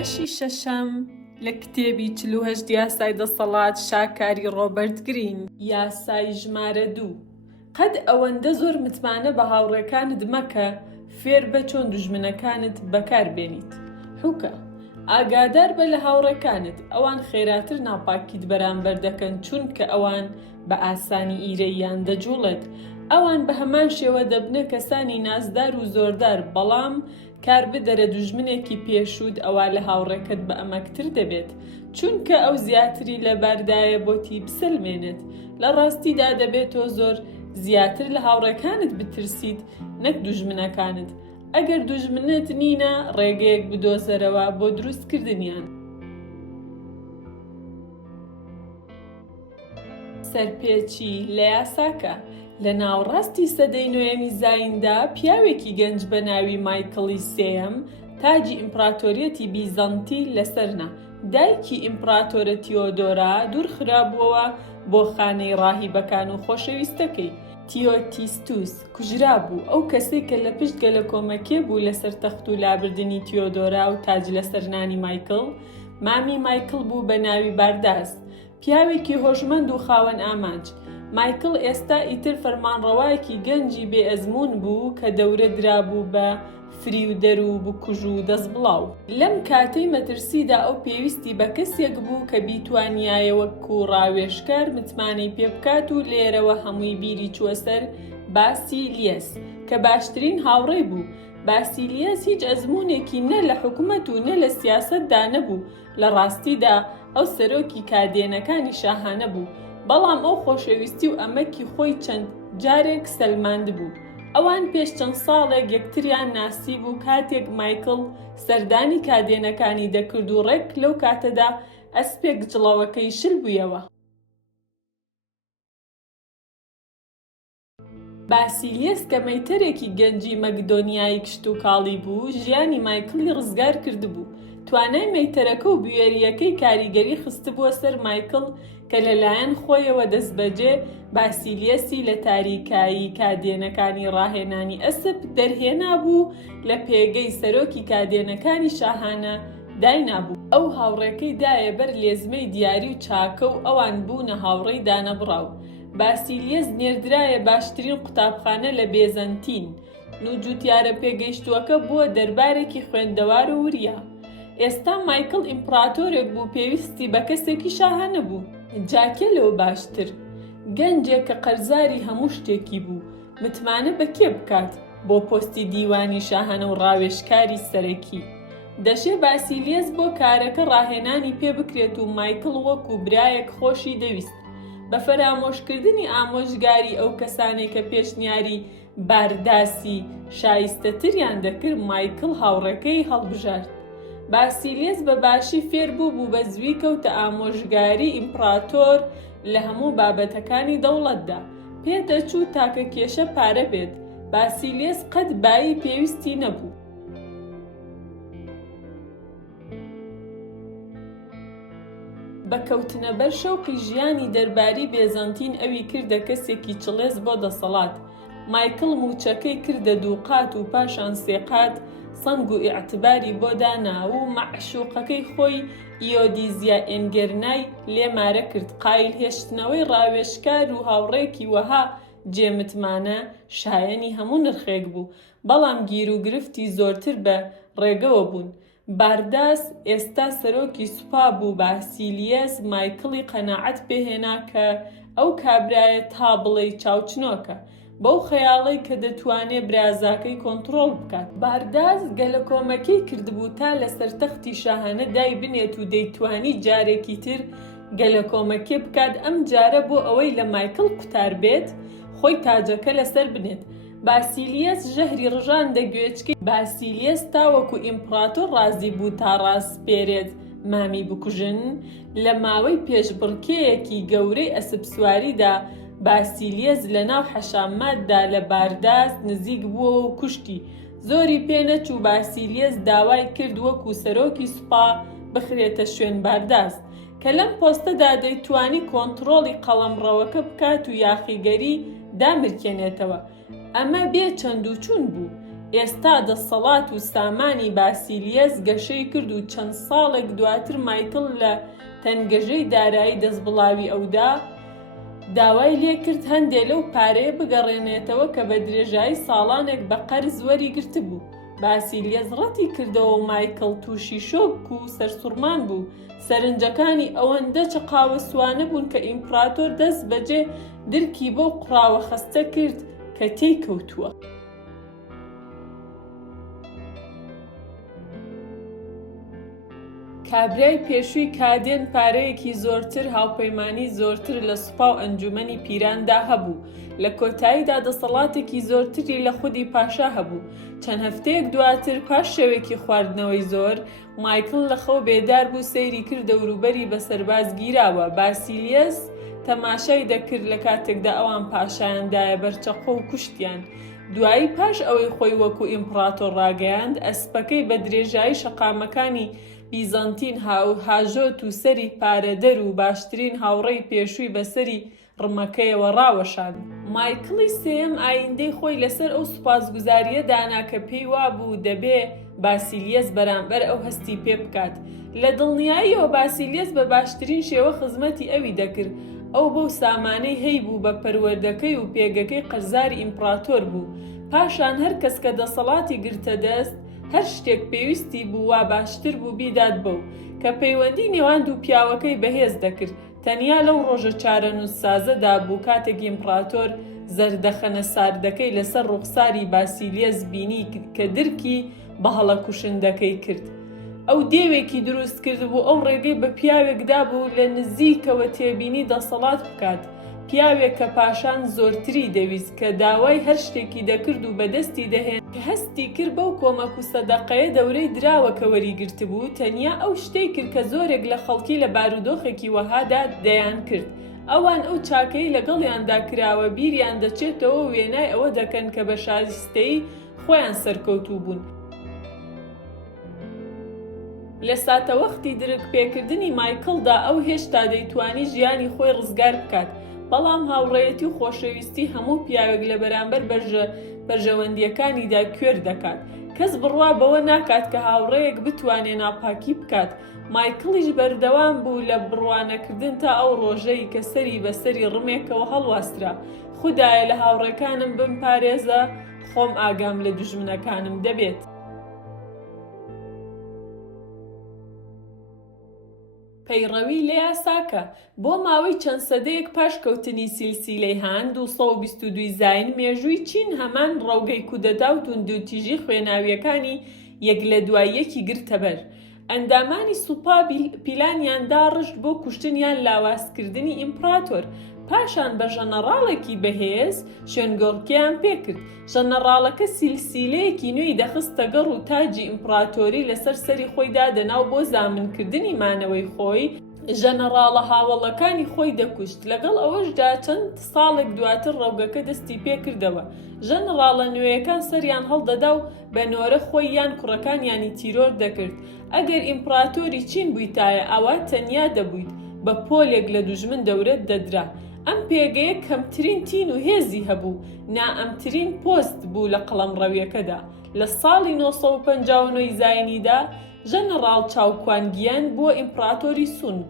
بەشی شەشەم لە کتێبی 48 یاسای دەسەڵات شاکاری ڕۆبەرت گرین. یاسای ژمارە 2. قەت ئەوەندە زۆر متمانە بە هاوڕێکانت مەکە فێر بە چۆن دوژمنەکانت بەکاربێنیت. حوکە ئاگادار بە لە هاوڕێکانت، ئەوان خێراتر ناپاکیت بەرامبەر دەکەن چونکە ئەوان بە ئاسانی ئیرەیان دەجوڵێت. ئەوان بە هەمان شێوە دەبنە کەسانی نازدار و زۆردار، بەڵام کار بدەرە دوژمنێکی پێشود ئەوا لە هاوڕێکت بە ئەمەکتر دەبێت چونکە ئەو زیاتری لە باردایە بۆتی بسلمێنێت. لە ڕاستیدا دەبێت تۆ زۆر زیاتر لە هاوڕێکانت بترسیت نەک دوژمنەکانت. ئەگەر دوژمنت نینە ڕێگەیەک بدۆزەرەوە بۆ دروستکردنیان. سەرپێچی لە یاساکە. لە ناوڕاستی سەدەی نوێمی زایندا پیاوێکی گەنج بە ناوی مایکڵی سێیەم تاجی ئیمپراتۆریەتی بیزەنتی لەسەرنا. دایکی ئیمپراتۆرە تیۆدۆرا دوور خراببووەوە بۆ خانەی ڕاهیبەکان و خۆشەویستەکەی. تیۆتیستوس کوژرا بوو، ئەو کەسێک کە لە پشت گەلە کۆمەکێ بوو لەسەر تەخت و لابردنی تیۆدۆرا و تاج لەسەر نانی مایکڵ. مامی مایکڵ بوو بە ناوی بارداس، پیاوێکی هۆشمەند و خاوەن ئامانج. مایکڵ ئێستا ئیتر فەرمانڕەوایەکی گەنجی بێ ئەزمون بوو کە دەورە درابوو بە فریودەر و بکوژ و دەستبڵاو. لەم کاتەی مەترسیدا ئەو پێویستی بە کەسێک بوو کە بیتوانیایە وەکو ڕاوێژکار متمانەی پێ بکات و لێرەوە هەمووی بیری چووە سەر باسیلیەس کە باشترین هاوڕێی بوو. باسیلیەس هیچ ئەزمونێکی نە لە حکومەت و نە لە سیاسەتدا نەبوو. لە ڕاستیدا ئەو سەرۆکی کادێنەکانی شاهانە بوو، بەڵام ئەو خۆشەویستی و ئەمەکی خۆی چەند جارێک سەلماند بوو. ئەوان پێش چەند ساڵێک یەکتریان ناسی بوو کاتێک مایکڵ سەردانی کادێنەکانی دەکرد و ڕێک لەو کاتەدا ئەسپێک جڵەوەکەی شل بوویەوە. باسیلیەس کە مەیتەرێکی گەنجی مەکدۆنیایی کشت و کاڵی بوو، ژیانی مایکڵی ڕزگار کردبوو. توانای مەیتەرەکە و بوێریەکەی کاریگەری خستبووە سەر مایکڵ کە لەلایەن خۆیەوە دەستبەجێ باسیلیەسی لە تاریکایی کادێنەکانی ڕاهێنانی ئەسپ دەرهێنا بوو لە پێگەی سەرۆکی کادێنەکانی شاهانە داینابوو. ئەو هاوڕێکەی دایە بەر لێزمەی دیاری و چاکە و ئەوان بوونە هاوڕێی دانەبڕاو. باسیلیەس نێردرایە باشترین قوتابخانە لە بێزەنتین. نوجووتیارە پێگەیشتووەکە بووە دەربارێکی خوێندەوار و وریا. ئێستا مایکڵ ئیمپراتۆرێک بوو، پێویستی بە کەسێکی شاهانە بوو. جاکێ لەوە باشتر، گەنجێک کە قەرزاری هەموو شتێکی بوو، متمانە بە کێ بکات بۆ پۆستی دیوانی شاهانە و ڕاوێژکاری سەرەکی. دەشێ باسیلیەس بۆ کارەکە ڕاهێنانی پێ بکرێت و مایکڵ وەکو برایەک خۆشی دەویست. بە فەرامۆشکردنی ئامۆژگاری ئەو کەسانێک کە پێشنیاری بارداسی شایستەتریان دەکرد، مایکڵ هاوڕێکەی هەڵبژارد. باسیلیەس بەباشی فێر بوو بە زوی کەوتە ئامۆژگاری ئیمپراتۆر لە هەموو بابەتەکانی دەوڵەتدا. پێدەچوو تاکە کێشە پارە بێت. باسیلیەس قەت بایی پێویستی نەبوو. بەکەوتنە بەر شەوقی ژیانی دەرباری بێزەنتین ئەوی کردە کەسێکی چڵێز بۆ دەسەڵات. مایکڵ موچەکەی کردە دووقات و پاشان سێقات سەنگ و ئیعتباری بۆ دانا و مەعشوقەکەی خۆی ئیۆدیزیا ئێنگەرنای لێمارە کرد. قایل هێشتنەوەی ڕاوێژکار و هاوڕێکی وەها جێمتمانە شایەنی هەموو نرخێک بوو، بەڵام گیر و گرفتی زۆرتر بە ڕێگەوە بوون. بارداس ئێستا سەرۆکی سوپا بوو. باسیلیەس مایکڵی قەناعەت پێهێنا کە ئەو کابرایە تا بڵێ چاوچنۆکە بەو خەیاڵەی کە دەتوانێت برازاکەی کۆنتڕۆڵ بکات. بارداس گەلە کۆمەکەی کردبوو تا لەسەر تەختی شاهانە دای بنێت و دەیتوانی جارێکی تر گەلە کۆمەکێ بکات، ئەم جارە بۆ ئەوەی لە مایکڵ قوتار بێت خۆی تاجەکە لەسەر بنێت. باسیلیەس ژەهری ڕژان دەگوێچکەی باسیلیەس تاوەکو ئیمپراتۆر ڕازی بوو تا ڕاستپێرێت مامی بکوژن. لە ماوەی پێشبڕکێیەکی گەورەی ئەسپ سواریدا باسیلیەس لە ناو حەشاماتدا لە بارداس نزیک بووە و کوشتی. زۆری پێنەچوو باسیلیەس داوای کرد وەکو سەرۆکی سوپا بخرێتە شوێن بارداس کە لەم پۆستەدا دەیتوانی کۆنتڕۆڵی قەڵەمڕەوەکە بکات و یاخیگەری دامرکێنێتەوە. ئەمە بێ چەند و چوون بوو. ئێستا دەسەڵات و سامانی باسیلیەس گەشەی کرد و چەند ساڵێک دواتر مایکل لە تەنگەژەی دارایی دەستبڵاوی ئەودا داوای لێکرد هەندێک لەو پارەیە بگەڕێنێتەوە کە بە درێژایی ساڵانێک بە قەرز وەریگرتبوو. باسیلیەس ڕەتی کردەوە و مایکل تووشی شۆک و سەرسوڕمان بوو. سەرنجەکانی ئەوەندە چقاوە سوانە بوون کە ئیمپراتۆر دەست بەجێ درکی بەو قڕاوە خەستە کرد کە تێی کەوتووە. کابرای پێشووی کادێن پارەیەکی زۆرتر هاوپەیمانی زۆرتر لە سوپا و ئەنجومەنی پیراندا هەبوو. لە کۆتاییدا دەسەڵاتێکی زۆرتری لە خودی پاشا هەبوو. چەند هەفتەیەک دواتر پاش شەوێکی خواردنەوەی زۆر مایکل لە خەو بێدار بوو سەیری کرد دەوروبەری بە سەرباز گیراوە. باسیلیەس تەماشای دەکرد لە کاتێکدا ئەوان پاشایاندایە بەرچەقۆ و کوشتیان. دوایی پاش ئەوەی خۆی وەکو ئیمپراتۆر ڕاگەیاند ئەسپەکەی بە درێژایی شەقامەکانی بیزانتین هاژۆت و سەری پارەدەر و باشترین هاوڕێی پێشووی بەسەری ڕمەکەیەوە ڕاوەشاند. مایکڵی سێم ئایندەی خۆی لەسەر ئەو سوپاسگوزاریە دانا کە پێی وابوو دەبێ باسیلیەس بەرامبەر ئەو هەستی پێ بکات. لە دڵنیاییەوە باسیلیەس بە باشترین شێوە خزمەتی ئەوی دەکرد. ئەو بەو سامانەی هەیبوو بە پەروەردەکەی و پێگەکەی قەرزاری ئیمپراتۆر بوو. پاشان هەر کەس کە دەسەڵاتی گرتە دەست هەر شتێک پێویستی بوو وا باشتر بوو بیدات بەو کە پەیوەندی نێوان دوو پیاوەکەی بەهێز دەکرد. تەنیا لەو ڕۆژە چارەنووس سازەدا بوو کاتێک ئیمپراتۆر زەردەخەنە ساردەکەی لەسەر ڕوخساری باسیلیەس بینی کە درکی بە هەڵە کوشندەکەی کرد. ئەو دێوێکی دروست کرد بوو ئەو ڕێگەی بە پیاوێکدا بوو لە نزیکەوە تێبینی دەسەڵات بکات. پیاوێک کە پاشان زۆرتری دەویست کە داوای هەر شتێکی دەکرد و بەدەستی دەهێن کە هەستی کرد بەو کۆمەک و سەدەقەیە دەورەی دراوەکە وەریگرت بوو. تەنیا ئەو شتەی کرد کە زۆرێک لە خەڵکی لە بارودۆخێکی وەهادا دەیان کرد. ئەوان ئەو چاکەی لەگەڵیاندا کراوە بیریان دەچێتەوە وێنای ئەوە دەکەن کە بە شایستەی خۆیان سەرکەوتوو بوون. لە ساتەوەختی درک پێکردنی مایکڵدا ئەو هێشتا دەیتوانی ژیانی خۆی ڕزگار بکات. بەڵام هاوڕێیەتی و خۆشەویستی هەموو پیاوێک لە بەرامبەر بەرژەوەندیەکانیدا کوێر دەکات. کەس بڕوا بەوە ناکات کە هاوڕێیەک بتوانێت ناپاکی بکات. مایکڵیش بەردەوام بوو لە بڕوانەکردن تا ئەو ڕۆژەی کە سەری بەسەری ڕمێکەوە هەڵواسترا. خودایە لە هاوڕێکانم بمپارێزە، خۆم ئاگام لە دوژمنەکانم دەبێت. پەیڕەوی لە یاساکە. بۆ ماوەی چەند سەدەیەک پاش کەوتنی سیلسیلەی هان 222 زاین مێژووی چین هەمان ڕەوگەی کودەتا و توندوتیژی خوێناویەکانی یەک لە دوای یەکی گرتە بەر. ئەندامانی سوپا پیلانیان داڕشت بۆ کوشتنیان لاوازکردنی ئیمپراتۆر. پاشان بە ژەنەڕاڵێکی بەهێز شوێنگۆڕکیان پێکرد. ژەنەڕاڵەکە سیلسیلەیەکی نوێی دەخستە گەڕ و تاجی ئیمپراتۆری لەسەر سەری خۆی دادەناو بۆ زامنکردنی مانەوەی خۆی. ژەنەڕاڵە هاوڵەکانی خۆی دەکوشت. لەگەڵ ئەوەشدا چەند ساڵێک دواتر ڕەوگەکە دەستی پێکردەوە. ژەنەڕاڵە نوێیەکان سەریان هەڵدەدا و بە نۆرە خۆی یان کوڕەکانیانی تیرۆر دەکرد. ئەگەر ئیمپراتۆری چین بوویتایە ئەوە تەنیا دەبوویت بە پۆلێک لە دوژمن دەورەت دەدرا. ئەم پێگەیە کەمترین تین و هێزی هەبوو، نائەمترین پۆست بوو لە قەڵەمڕەویەکەدا. لە ساڵی 959 زاینیدا ژەنەڕاڵ چاوکوانگیان بووە ئیمپراتۆری سونگ.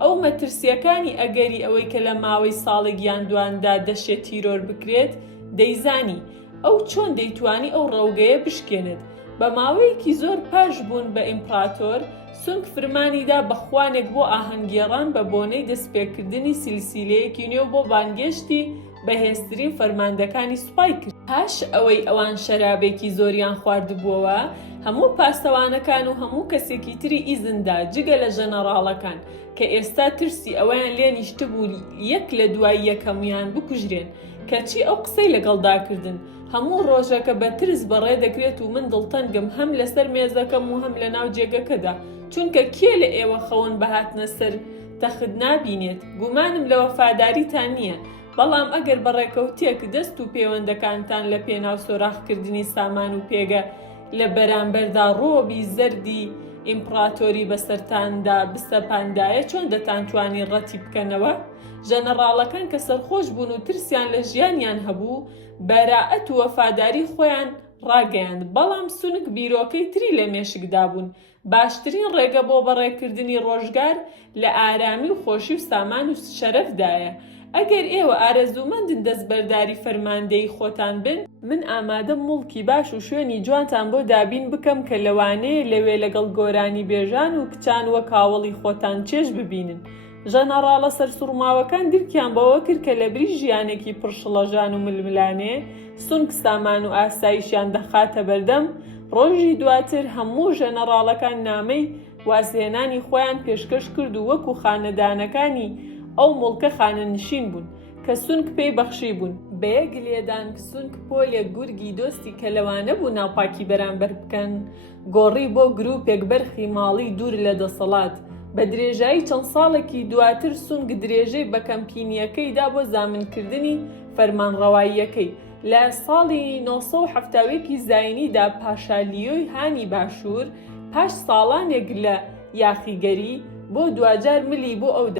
ئەو مەترسیەکانی ئەگەری ئەوەی کە لە ماوەی ساڵێک یان دواندا دەشێت تیرۆر بکرێت دەیزانی ئەو چۆن دەیتوانی ئەو ڕەوگەیە بشکێنێت. بە ماوەیەکی زۆر پاش بوون بە ئیمپراتۆر سونگ فرمانیدا بە خوانێک بۆ ئاهەنگگێڕان بە بۆنەی دەستپێکردنی سیلسیلەیەکی نوێ بۆ بانگێشتی بەهێزترین فەرماندەکانی سوپای کرد. پاش ئەوەی ئەوان شەرابێکی زۆریان خواردبووەوە هەموو پاسەوانەکان و هەموو کەسێکی تری ئیزندا جگە لە ژەنەڕاڵەکان کە ئێستا ترسی ئەوەیان لێ نیشتبوو یەک لە دوای یەکەمیان بکوژرێن کەچی ئەو قسەی لەگەڵداکردن. هەموو ڕۆژەکە بە ترس بەڕێ دەکرێت و من دڵتەنگم هەم لەسەر مێزەکەم و هەم لە ناو جێگەکەدا، چونکە کێ لە ئێوە خەون بەهاتنە سەر تەخت نابینێت. گومانم لە وەفاداریتان نییە، بەڵام ئەگەر بەڕێکەوتێک دەست و پەیوەندەکانتان لە پێناو سۆراخکردنی سامان و پێگە لە بەرامبەردا ڕۆبی زەردی ئیمپراتۆری بەسەرتاندا بستەپاندایە چۆن دەتانتوانی ڕەتی بکەنەوە؟ ژەنەڕاڵەکان کە سەرخۆش بوون و ترسیان لە ژیانیان هەبوو بەراعەت و وەفاداری خۆیان ڕاگەیاند، بەڵام سونک بیرۆکەی تری لە مێشکدا بوون. باشترین ڕێگە بۆ بەڕێکردنی ڕۆژگار لە ئارامی و خۆشی و سامان و شەرەفدایە. ئەگەر ئێوە ئارەزوومەندن دەستبەرداری فەرماندەی خۆتان بن، من ئامادەم موڵکی باش و شوێنی جوانتان بۆ دابین بکەم کە لەوانەیە لەوێ لەگەڵ گۆرانی بێژان و کچان وە کاوەڵی خۆتان چێژ ببینن. ژەنەڕاڵە سەرسوڕماوەکان درکیان بەوە کرد کە لە بری ژیانێکی پڕشڵەژان و ململانێ سونک سامان و ئاسایشیان دەخاتە بەردەم. ڕۆژی دواتر هەموو ژەنەڕاڵەکان نامەی وازهێنانی خۆیان پێشکەش کرد و وەکو خانەدانەکانی ئەو مڵکە خانەنشین بوون کە سونک پێی بەخشی بوون. بەیەک لێدان کە سونک پۆلێک گورگی دۆستی کە لەوانە بوو ناوپاکی بەرامبەر بکەن گۆڕی بۆ گروپێک بەرخی ماڵی دوور لە دەسەڵات. بە درێژایی چەند ساڵێکی دواتر سونگ درێژەی بە کەمپینیەکەیدا بۆ زامنکردنی فەرمانڕەواییەکەی. لە ساڵی 1970 زاینیدا پاشالیۆی هانی باشوور پاش ساڵانێک لە یاخیگەری بۆ دوجار ملی بۆ ئەو